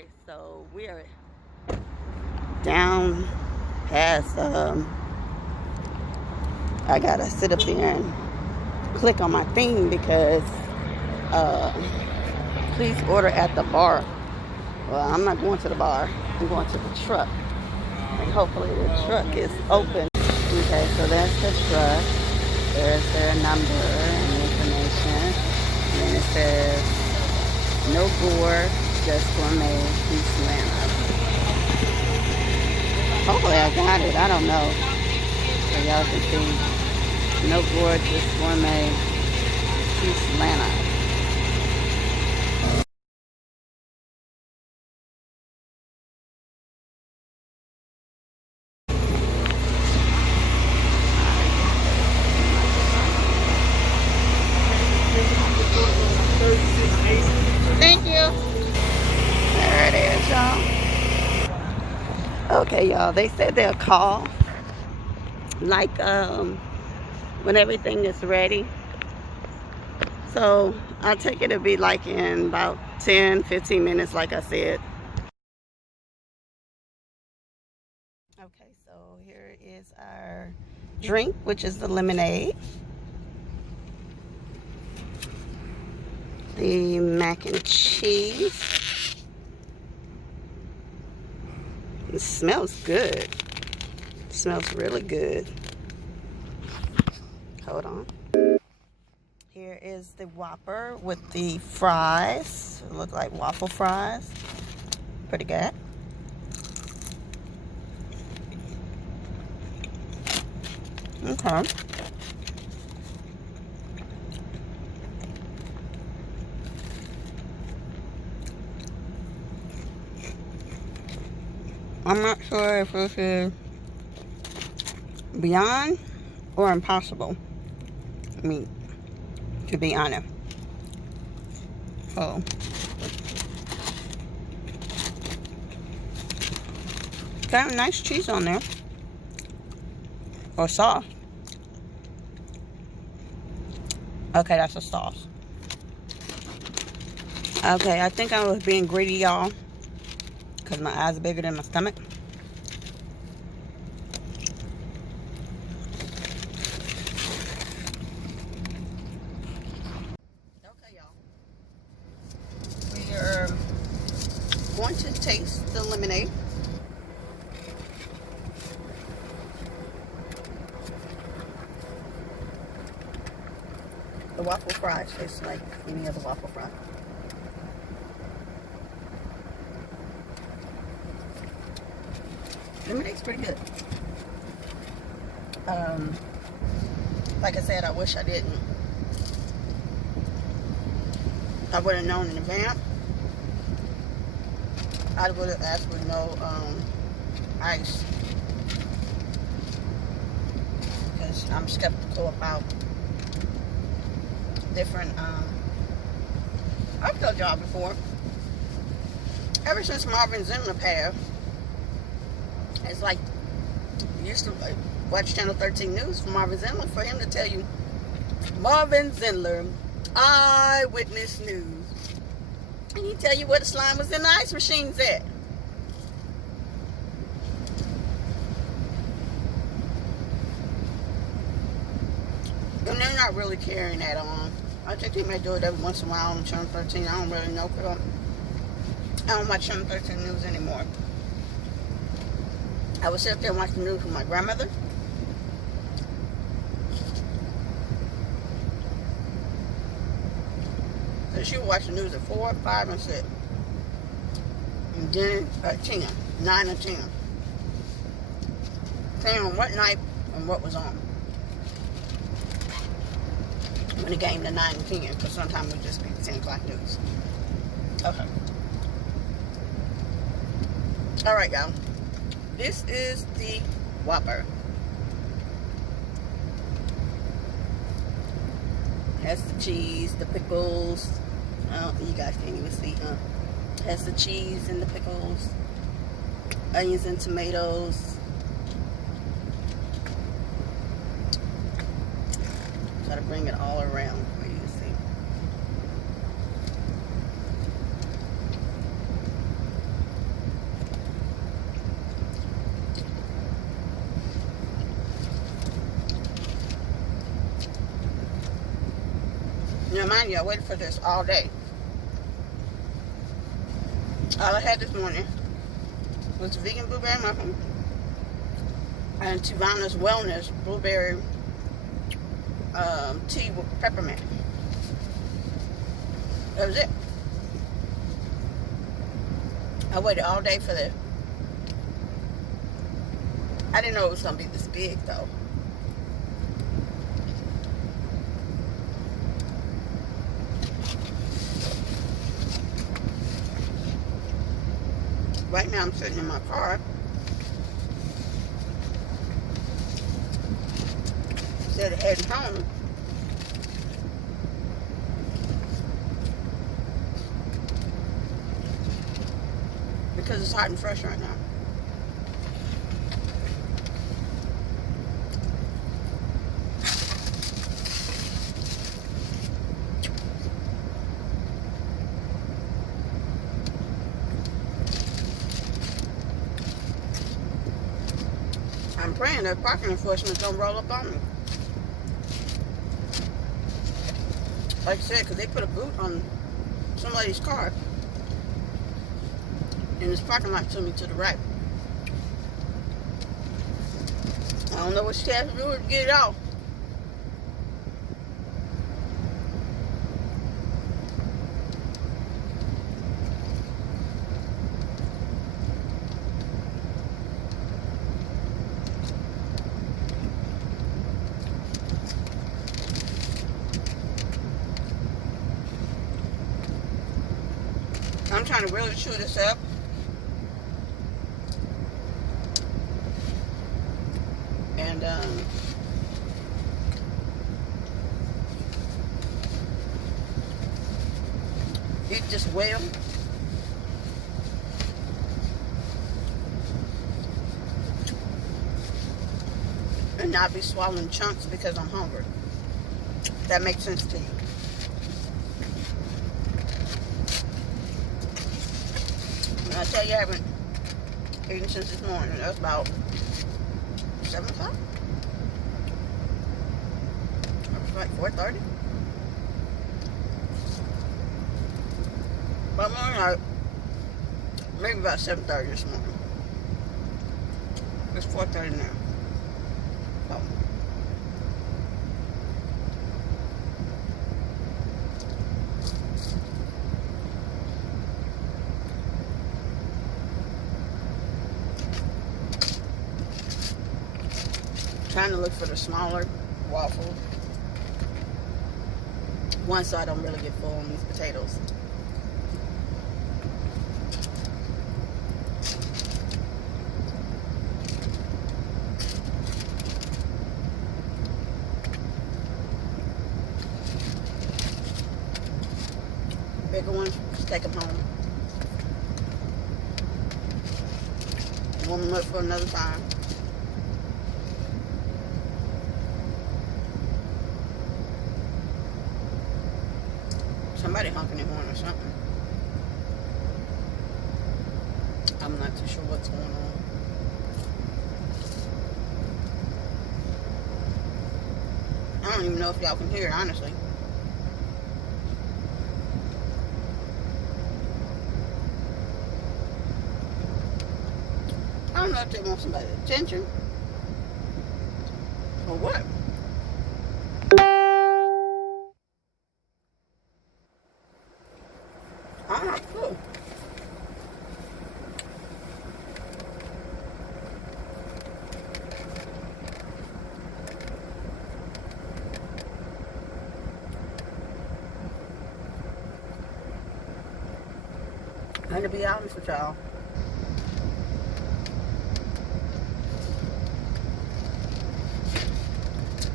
Okay, so we are down past, I gotta sit up there and click on my thing because, please order at the bar. Well, I'm not going to the bar. I'm going to the truck. And hopefully the truck is open. Okay, so that's the truck. There's their number and information. And then it says, no gore, just gourmet, HoustAtlanta. Hopefully I got it. I don't know. So y'all can see. No gore, just gourmet, HoustAtlanta. Thank you. There it is, y'all. Okay, y'all. They said they'll call like when everything is ready. So I take it to be like in about 10-15 minutes, like I said. Okay, so here is our drink, which is the lemonade. The mac and cheese. It smells good. It smells really good. Hold on. Here is the Whopper with the fries. It looks like waffle fries. Pretty good. Okay. I'm not sure if this is beyond or impossible meat, to be honest. So, got a nice cheese on there, or sauce. Okay, that's a sauce. Okay, I think I was being greedy, y'all, because my eyes are bigger than my stomach. Okay, y'all. We are going to taste the lemonade. The waffle fries taste like any other waffle fry. Lemonade's pretty good. Like I said, I wish I didn't. I would have known in advance. I would have asked for no ice, because I'm skeptical about different. I've told y'all before. Ever since Marvin Zindler passed, it's like you used to watch Channel 13 News for Marvin Zindler, for him to tell you, Marvin Zindler, Eyewitness News, and he tell you where the slime was in the ice machines at. And they're not really carrying that on. I think they may do it every once in a while on Channel 13. I don't really know, because I don't watch Channel 13 News anymore. I would sit up there and watch the news with my grandmother. So she would watch the news at 4, 5, and 6. And then at 10, 9 and 10. Depending on what night and what was on. When it came to 9 and 10, because sometimes it would just be the 10 o'clock news. Okay. Alright, y'all. This is the Whopper. Has the cheese, the pickles. I don't think you guys can even see, huh? Has the cheese and the pickles, onions and tomatoes. Try to bring it all around for you to see. Now, mind you, I waited for this all day. All I had this morning was a vegan blueberry muffin and Tivana's Wellness blueberry tea with peppermint. That was it. I waited all day for this. I didn't know it was going to be this big, though. Right now I'm sitting in my car. Instead of heading home. Because it's hot and fresh right now. I'm praying that parking enforcement don't roll up on me. Like I said, because they put a boot on somebody's car in this parking lot to me to the right. I don't know what she has to do to get it off. I'm trying to really chew this up. And eat this well. And not be swallowing chunks because I'm hungry. If that makes sense to you. I tell you, I haven't eaten since this morning. That's about 7 o'clock. It was like 4:30. But morning, maybe about 7:30 this morning. It's 4:30 now. Oh. Trying to look for the smaller waffles. One, so I don't really get full on these potatoes. Bigger ones, just take them home. Warm them up for another time. Somebody honking their horn or something. I'm not too sure what's going on. I don't even know if y'all can hear it, honestly. I don't know if they want somebody's attention or what. I'm not cool. And to be honest with y'all,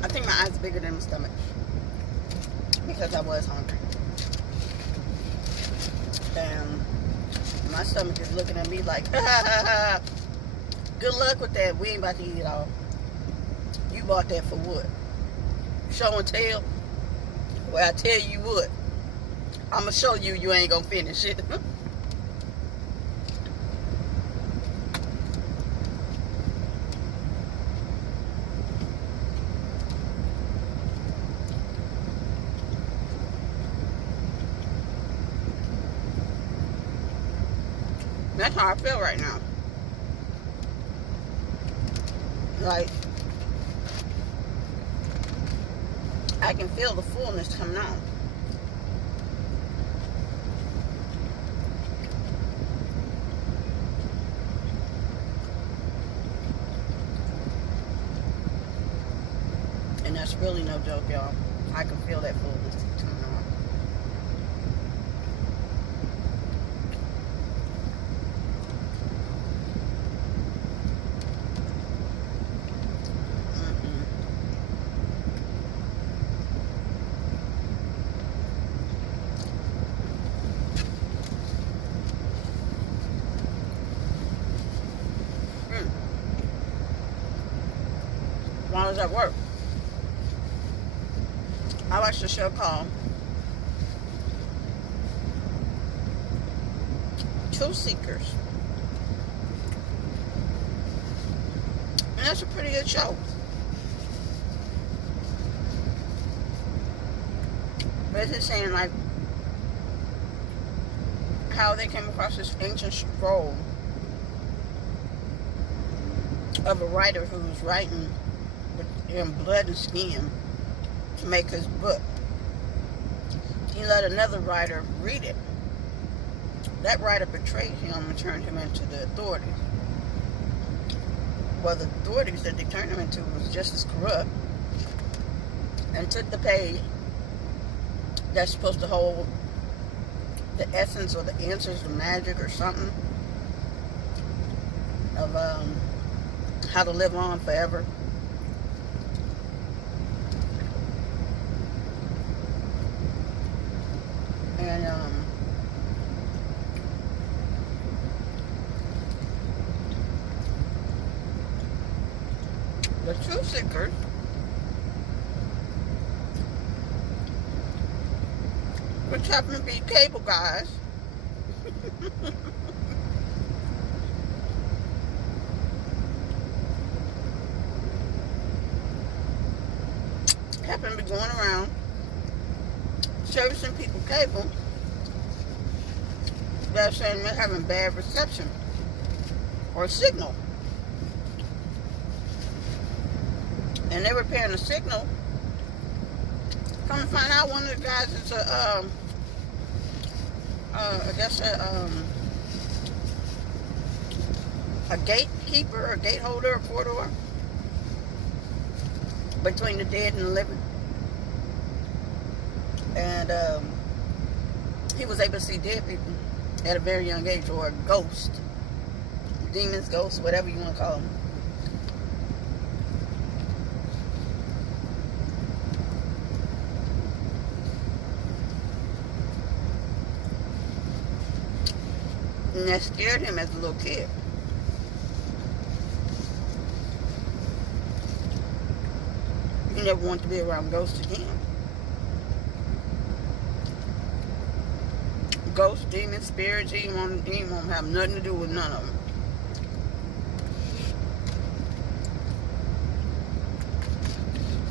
I think my eyes are bigger than my stomach because I was hungry. And my stomach is looking at me like, good luck with that. We ain't about to eat it all. You bought that for what? Show and tell? Well, I tell you what. I'm going to show you you ain't going to finish it. that's how I feel right now. Like, I can feel the fullness coming on. And that's really no joke, y'all. I can feel that fullness coming on. While I was at work, I watched a show called Truth Seekers. And that's a pretty good show. But it's just saying, like, how they came across this ancient scroll of a writer who was writing in blood and skin to make his book. He let another writer read it. That writer betrayed him and turned him into the authorities. Well, the authorities that they turned him into was just as corrupt and took the page that's supposed to hold the essence or the answers, the magic or something of how to live on forever. And the Truth Seekers which happen to be cable guys happen to be going around servicing people cable that are saying they're having bad reception or signal. And they were repairing the signal. Come to find out, one of the guys is I guess a gatekeeper, a gate holder, a corridor between the dead and the living. And he was able to see dead people at a very young age, or a ghost, demons, ghosts, whatever you want to call them. And that scared him as a little kid. He never wanted to be around ghosts again. Ghosts, demons, spirits, he won't have nothing to do with none of them.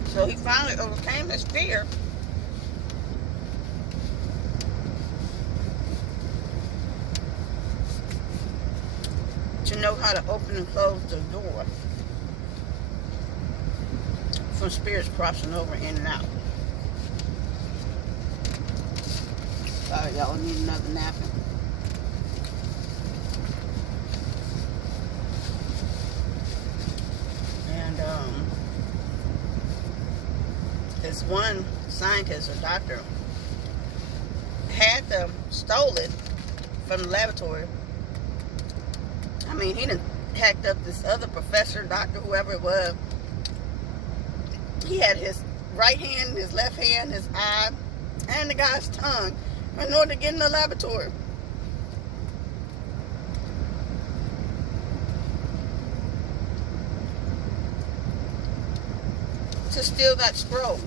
So he finally overcame his fear. To know how to open and close the door from spirits crossing over in and out. Sorry, y'all, need another napkin. And this one scientist or doctor had them stole it from the laboratory. I mean, he done hacked up this other professor, doctor, whoever it was. He had his right hand, his left hand, his eye, and the guy's tongue in order to get in the laboratory. To steal that scroll.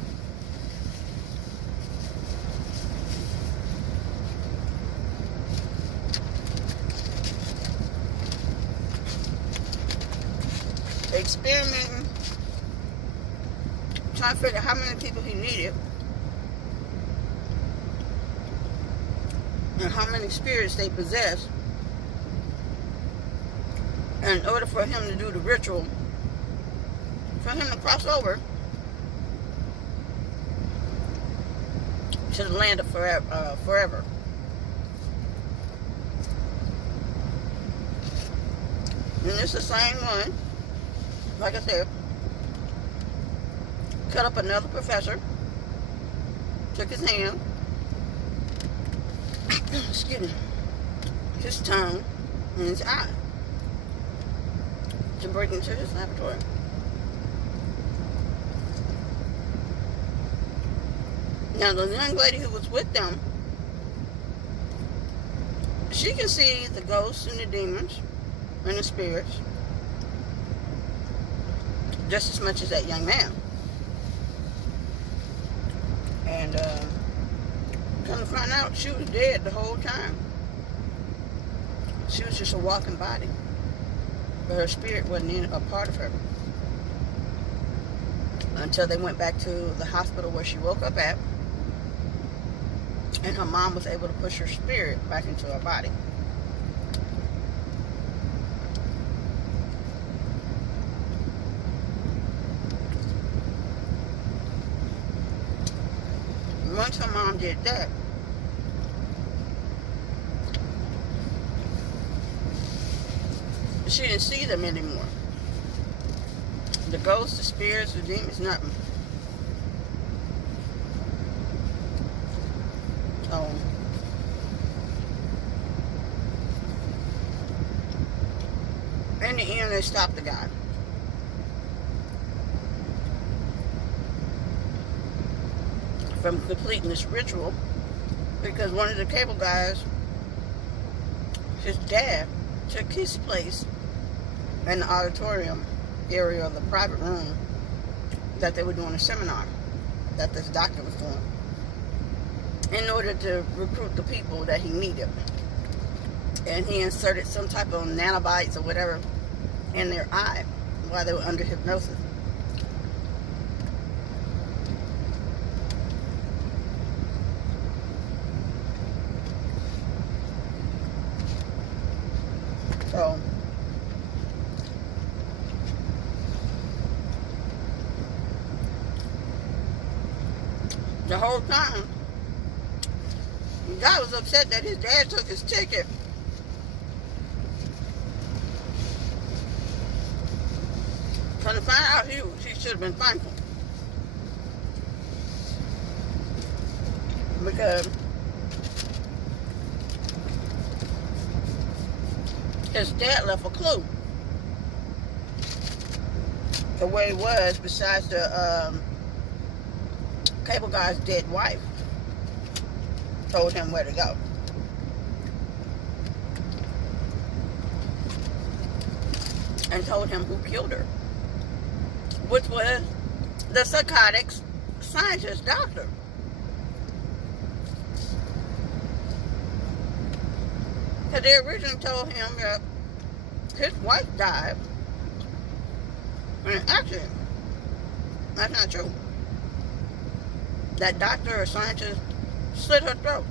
Experimenting, trying to figure out how many people he needed and how many spirits they possess in order for him to do the ritual, for him to cross over to the land of forever. And it's the same one, like I said, cut up another professor, took his hand, excuse me, his tongue and his eye to bring into his laboratory. Now the young lady who was with them, she can see the ghosts and the demons and the spirits just as much as that young man. And come to find out, she was dead the whole time. She was just a walking body, but her spirit wasn't a part of her until they went back to the hospital where she woke up at, and her mom was able to push her spirit back into her body. Once her mom did that, she didn't see them anymore. The ghosts, the spirits, the demons, nothing. So, in the end, they stopped the guy. From completing this ritual, because one of the cable guys, his dad, took his place in the auditorium area of the private room that they were doing a seminar that this doctor was doing in order to recruit the people that he needed. And he inserted some type of nanobites or whatever in their eye while they were under hypnosis. So, the whole time, the guy was upset that his dad took his ticket. Trying to find out he should have been thankful. Because his dad left a clue to where he was, besides the cable guy's dead wife told him where to go. And told him who killed her, which was the psychotic scientist doctor. Because they originally told him that his wife died in an accident. That's not true. That doctor or scientist slit her throat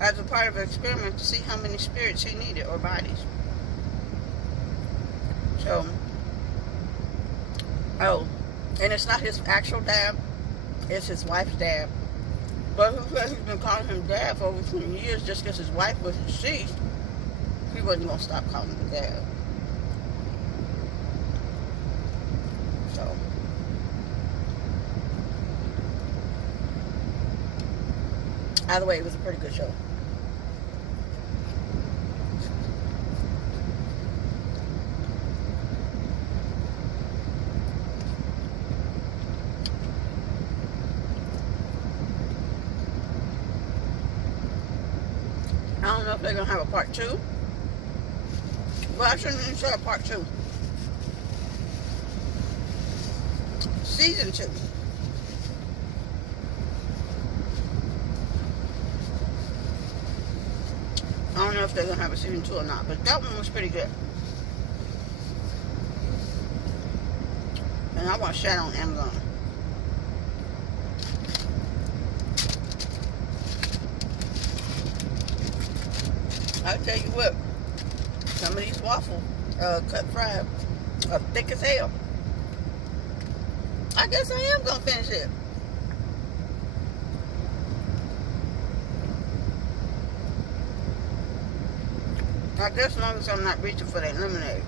as a part of an experiment to see how many spirits he needed or bodies. So, oh, and it's not his actual dad, it's his wife's dad. But who said he's been calling him dad for over 20 years just because his wife was deceased? He wasn't going to stop calling him dad. So, either way, it was a pretty good show. I don't know if they're going to have a part 2. Well, I shouldn't even say a part 2. Season 2. I don't know if they're going to have a season 2 or not, but that one was pretty good. And I watched that on Amazon. I tell you what, some of these waffles cut fried, thick as hell. I guess I am gonna finish it. I guess as long as I'm not reaching for that lemonade.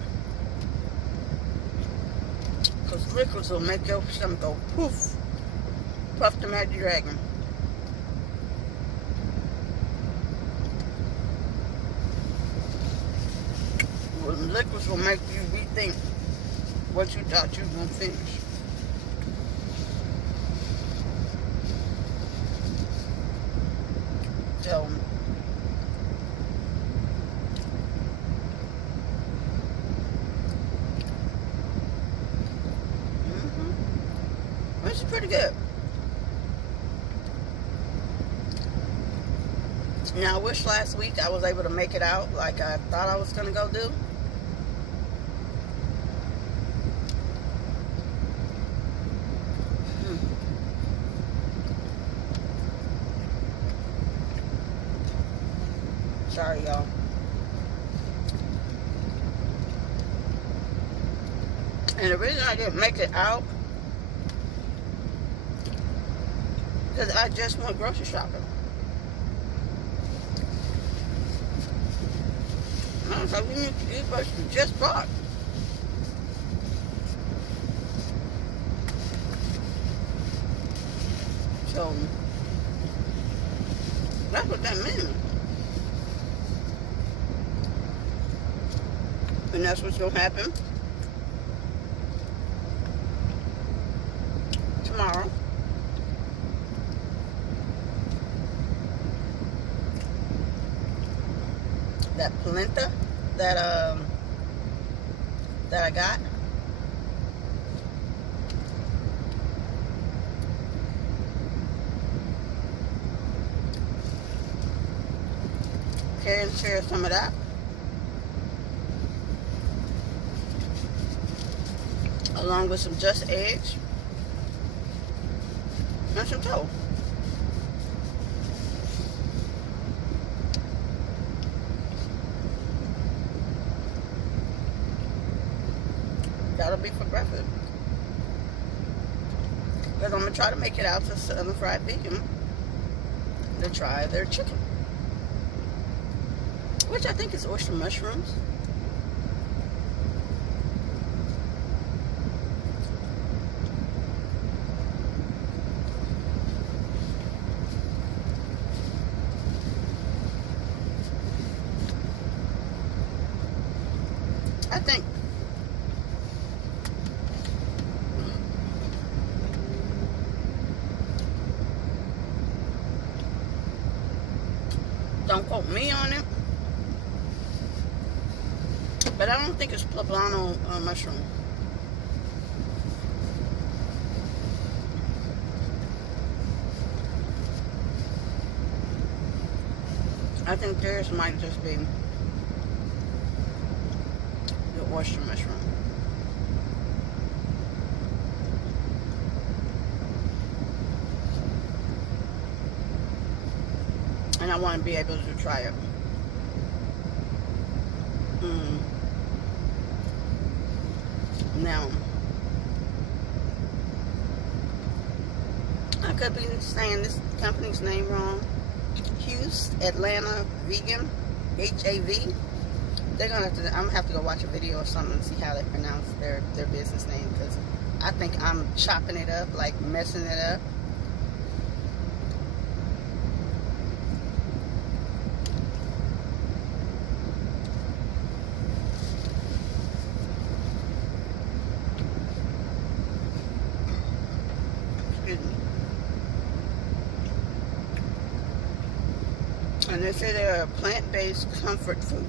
Because liquids will make your stomach go poof. Puff the Magic Dragon. Well, liquids will make you rethink what you thought you were going to finish. So, this is pretty good. Now, I wish last week I was able to make it out like I thought I was going to go do. Sorry, y'all. And the reason I didn't make it out, because I just went grocery shopping. I was like, we need to eat what you just bought. So, that's what that means. And that's what's going to happen tomorrow. That polenta that I got, Karen share some of that, along with some just eggs and some toast. That'll be for breakfast. Because I'm going to try to make it out to Southern Fried Vegan to try their chicken, which I think is oyster mushrooms. I think. Don't quote me on it, but I don't think it's poblano mushroom. I think theirs might just be the oyster mushroom. And I want to be able to try it. Now, I could be saying this company's name wrong. HoustAtlanta Vegan, H-A-V. They're gonna have to. I'm gonna have to go watch a video or something and see how they pronounce their business name, because I think I'm chopping it up, like messing it up. And they say they're a plant-based comfort food.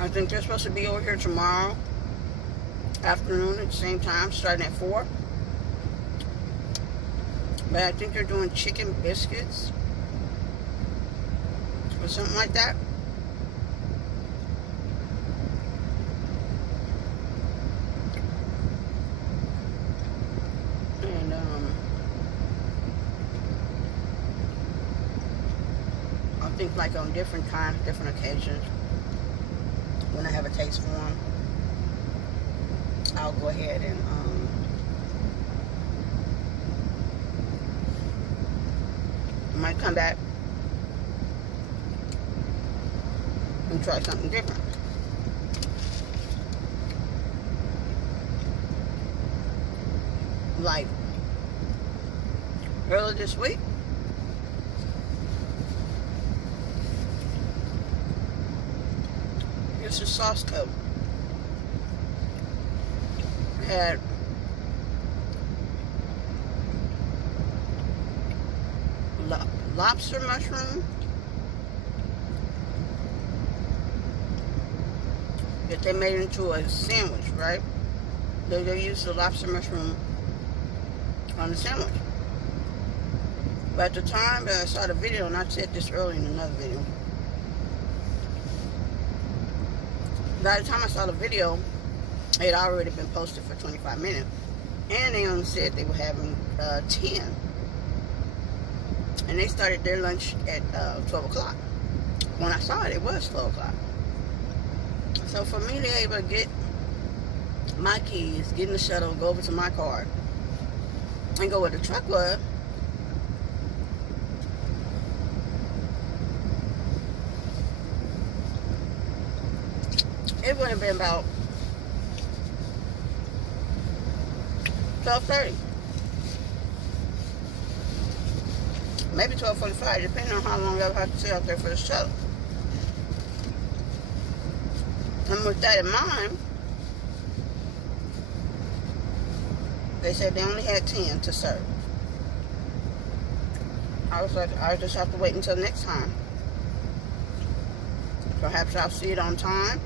I think they're supposed to be over here tomorrow afternoon at the same time, starting at 4. But I think they're doing chicken biscuits or something like that. think like on different times, different occasions, when I have a taste for them, I'll go ahead and I might come back and try something different. Like earlier this week, this is Sauce Co. Had lobster mushroom that they made into a sandwich, right? They used the lobster mushroom on the sandwich. But at the time that I saw the video, and I said this earlier in another video, by the time I saw the video, it had already been posted for 25 minutes. And they only said they were having 10. And they started their lunch at 12 o'clock. When I saw it, it was 12 o'clock. So for me to be able to get my keys, get in the shuttle, go over to my car, and go where the truck was, it would have been about 12:30. Maybe 12:45, depending on how long I would have to sit out there for the shuttle. And with that in mind, they said they only had 10 to serve. I was like, I'll just have to wait until next time. Perhaps I'll see it on time.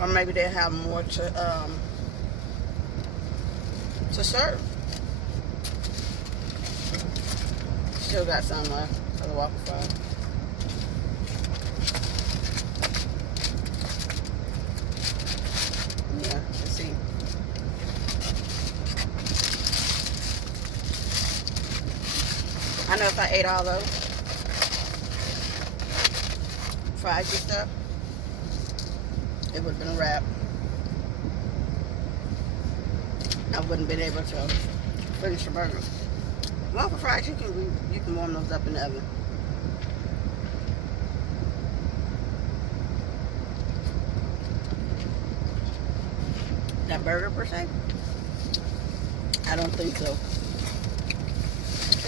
Or maybe they'll have more to serve. Still got some left for the waffle fry. Yeah, let's see. I know if I ate all those fried stuff, it would have been a wrap. I wouldn't have been able to finish a burger. Well, for fried chicken, you can warm those up in the oven. That burger per se? I don't think so.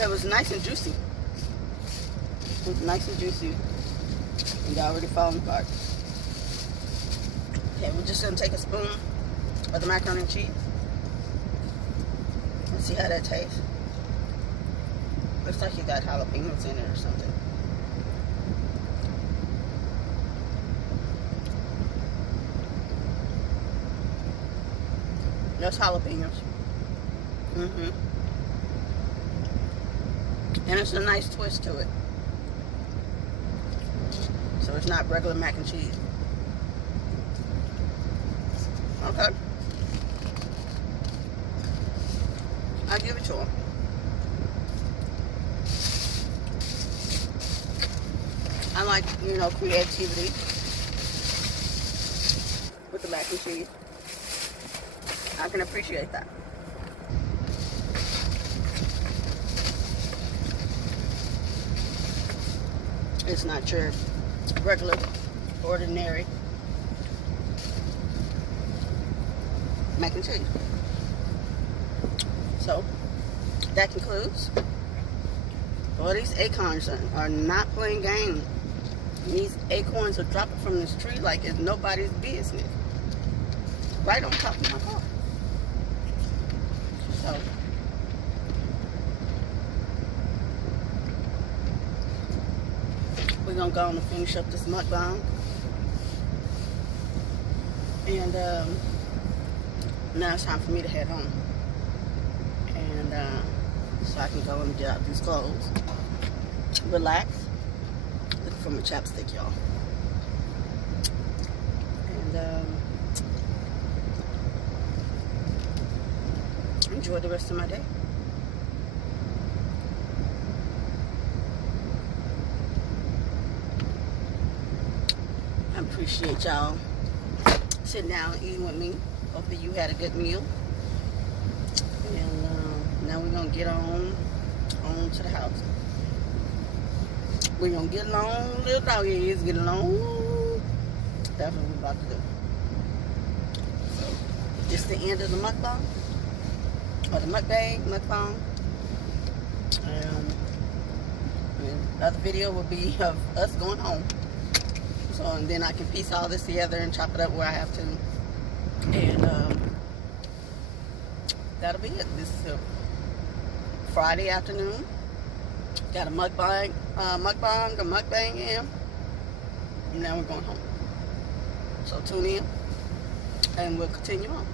It was nice and juicy. It was nice and juicy. And already falling apart. Okay, we're just gonna take a spoon of the macaroni and cheese. Let's see how that tastes. Looks like you got jalapeños in it or something. That's jalapeños. And it's a nice twist to it. So it's not regular mac and cheese. Okay. I'll give it to them. I like, you know, creativity with the mac and cheese. I can appreciate that. It's not your regular, ordinary mac and cheese. So, that concludes. Well, these acorns are not playing games. These acorns are dropping from this tree like it's nobody's business. Right on top of my car. So, we're going to go on and finish up this mukbang. And now it's time for me to head home. And so I can go and get out these clothes. Relax. Look for my chapstick, y'all. And enjoy the rest of my day. appreciate y'all sitting down and eating with me. Hopefully you had a good meal. And now we're gonna get on to the house. We're gonna get along, little doggies, get along. That's what we're about to do. So it's the end of the mukbang, or the mukbang. And the other video will be of us going home. So, and then I can piece all this together and chop it up where I have to. And that'll be it. This is a Friday afternoon. Got a mukbang in. And now we're going home. So tune in and we'll continue on.